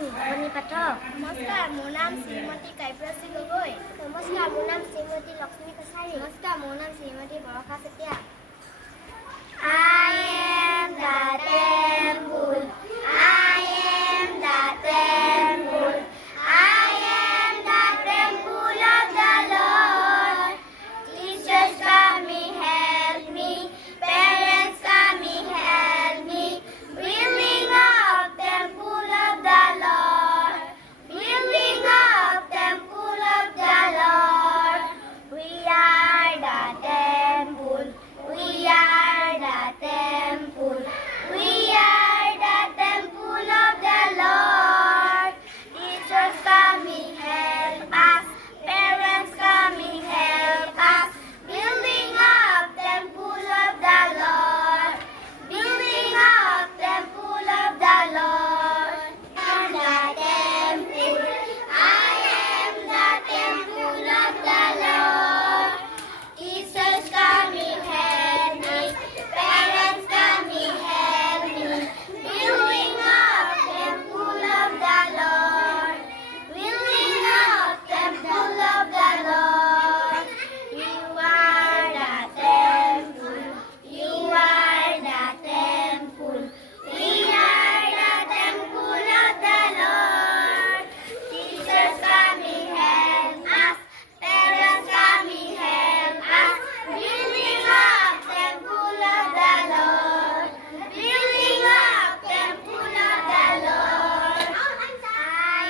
বনি পাঠক। নমস্কাৰ, মোৰ নাম শ্ৰীমতী কাব্যশ্ৰী গগৈ। নমস্কাৰ, মোৰ নাম শ্ৰীমতী লক্ষ্মী কছাৰী। নমস্কাৰ, মোৰ নাম শ্ৰীমতী বৰষা Chetia. I am the temple. I am the temple. I am the temple of the Lord. Teachers come help me. Parents come help me. Building up temple of the Lord. Building up temple of the Lord. We are the temple. We are the temple. We are the temple of the Lord. Teachers coming help us. Parents coming help us. Building up temple of the Lord. Building up temple of the Lord. I am the temple. I am the temple of the Lord. Teachers coming help me. Parents coming help me. Building up temple of the Lord. Building up temple of the Lord. You are the temple. You are the temple. We are the temple of the Lord. Teachers coming help us. Parents coming help us. Building up temple of the Lord. Building up temple of the Lord. I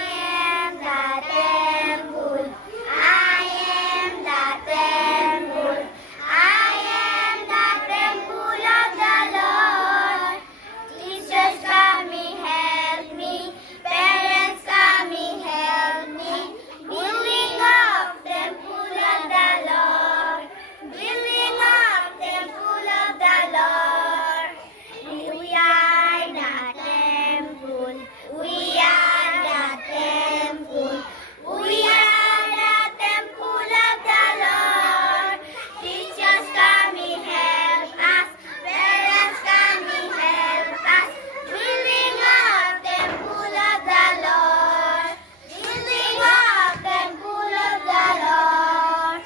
am the temple. I am the temple. I am the temple of the Lord. Teachers coming help me. Parents coming help me. Building up temple of the Lord. Building up temple of the Lord. We are the temple. We are the temple. We are the temple of the Lord. Teachers coming help us. Parents coming help us. Building up temple of the Lord. Building up temple of the Lord.